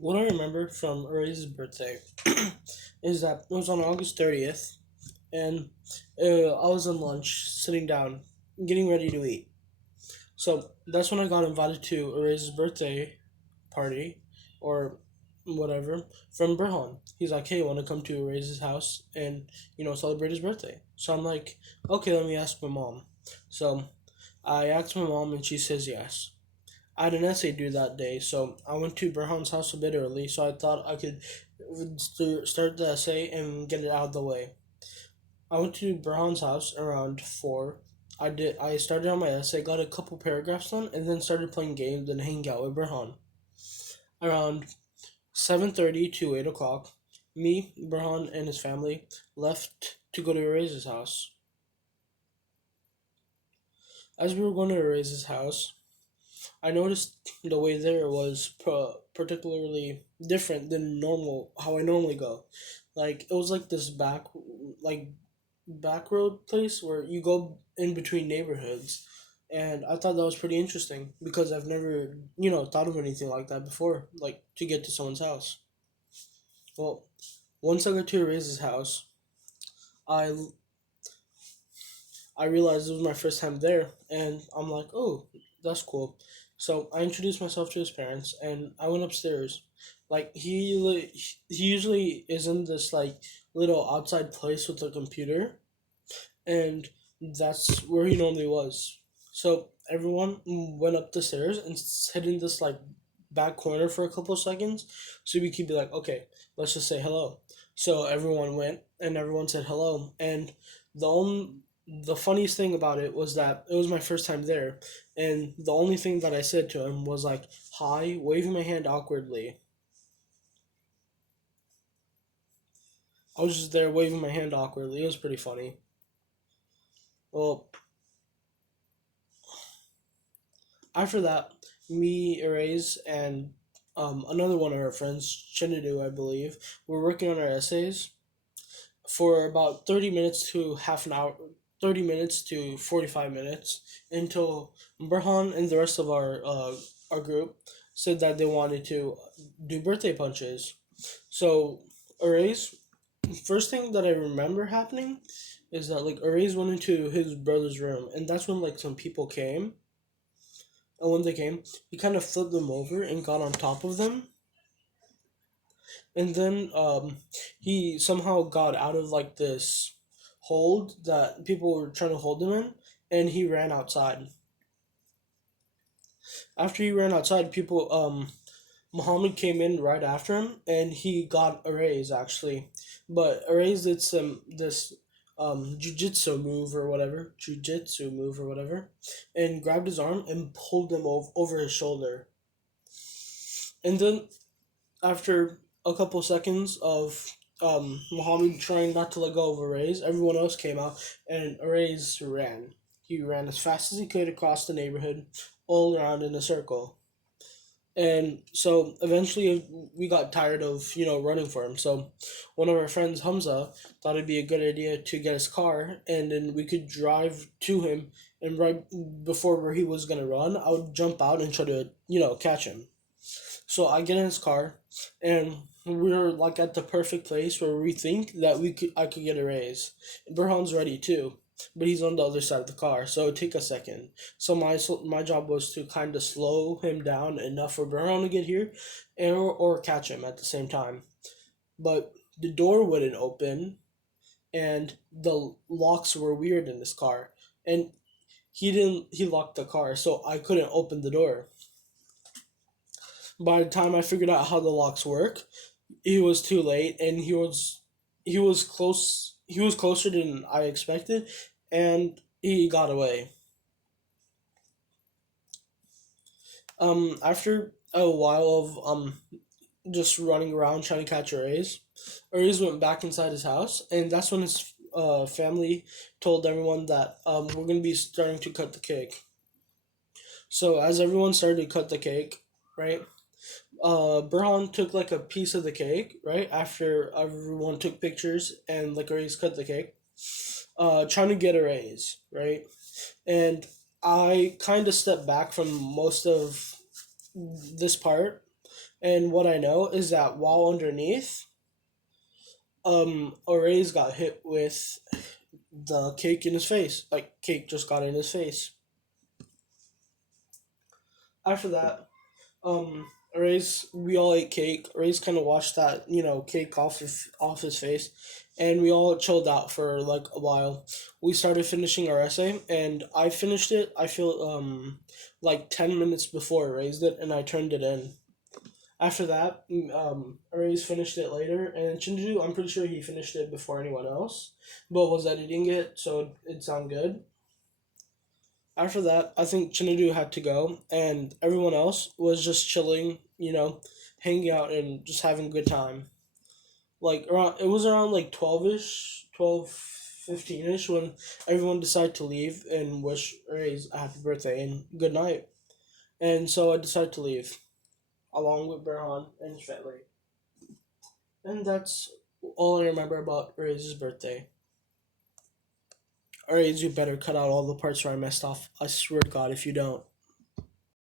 What I remember from Aaraiz's birthday is that it was on August 30th, and I was on lunch, sitting down, getting ready to eat. So that's when I got invited to Aaraiz's birthday party, or whatever, from Burhan. He's like, "Hey, want to come to Aaraiz's house and celebrate his birthday?" So I'm like, "Okay, let me ask my mom." So I asked my mom, and she says yes. I had an essay due that day, so I went to Burhan's house a bit early, so I thought I could start the essay and get it out of the way. I went to Burhan's house around 4. I started on my essay, got a couple paragraphs done, and then started playing games and hanging out with Burhan. Around 7:30 to 8 o'clock, me, Burhan, and his family left to go to Erase's house. As we were going to Erase's house, I noticed the way there was particularly different than normal how I normally go. Like it was like this like back road place where you go in between neighborhoods, and I thought that was pretty interesting because I've never thought of anything like that before, like to get to someone's house. Well, once I got to Erase's house, I I realized it was my first time there, and I'm like, oh, that's cool. So I introduced myself to his parents, and I went upstairs. Like he usually is in this like little outside place with a computer, and that's where he normally was. So everyone went up the stairs and sat in this like back corner for a couple of seconds, so we could be like, okay, let's just say hello. So everyone went and everyone said hello, and the funniest thing about it was that it was my first time there, and the only thing that I said to him was like hi, waving my hand awkwardly. I was just there waving my hand awkwardly. It was pretty funny. Well, after that, me, Erase, and another one of our friends, Chinadu, I believe, were working on our essays for about 30 minutes to half an hour, 30 minutes to 45 minutes until Burhan and the rest of our group said that they wanted to do birthday punches. So, Erase, first thing that I remember happening is that like Erase went into his brother's room, and that's when like some people came, and when they came, he kind of flipped them over and got on top of them. And then he somehow got out of like this hold that people were trying to hold him in, and he ran outside. After he ran outside, Muhammad came in right after him, and he got a raise actually. But Aaraiz did some this jujitsu move or whatever, and grabbed his arm and pulled him over his shoulder. And then after a couple seconds of Muhammad trying not to let go of Aaraiz, everyone else came out, and Aaraiz ran. He ran as fast as he could across the neighborhood, all around in a circle. And so eventually we got tired of, running for him. So one of our friends, Hamza, thought it'd be a good idea to get his car, and then we could drive to him. And right before where he was going to run, I would jump out and try to, catch him. So I get in his car, and we're like at the perfect place where we think that I could get a raise. Burhan's ready too, but he's on the other side of the car, so it'd take a second. So my job was to kind of slow him down enough for Burhan to get here, and or catch him at the same time. But the door wouldn't open, and the locks were weird in this car, and he locked the car, so I couldn't open the door. By the time I figured out how the locks work, it was too late, and he was close. He was closer than I expected, and he got away. After a while of just running around trying to catch Aries went back inside his house, and that's when his family told everyone that we're gonna be starting to cut the cake. So as everyone started to cut the cake, right? Burhan took like a piece of the cake, right? After everyone took pictures and like Aries cut the cake, trying to get a raise, right? And I kind of stepped back from most of this part, And what I know is that while underneath, Aaraiz got hit with the cake in his face. Like, cake just got in his face. After that, Aaraiz, we all ate cake. Aaraiz kind of washed that, cake off his face, and we all chilled out for like a while. We started finishing our essay, and I finished it. I feel like 10 minutes before Aaraiz did, and I turned it in. After that, Aaraiz finished it later, and Chinju, I'm pretty sure he finished it before anyone else, but was editing it, so it sounded good. After that, I think Chinadu had to go, and everyone else was just chilling, hanging out and just having a good time. Like around, it was around like 12ish, 12:15ish when everyone decided to leave and wish Ray's a happy birthday and good night. And so I decided to leave along with Berhan and his family. And that's all I remember about Ray's birthday. Alright, you better cut out all the parts where I messed off. I swear to God if you don't.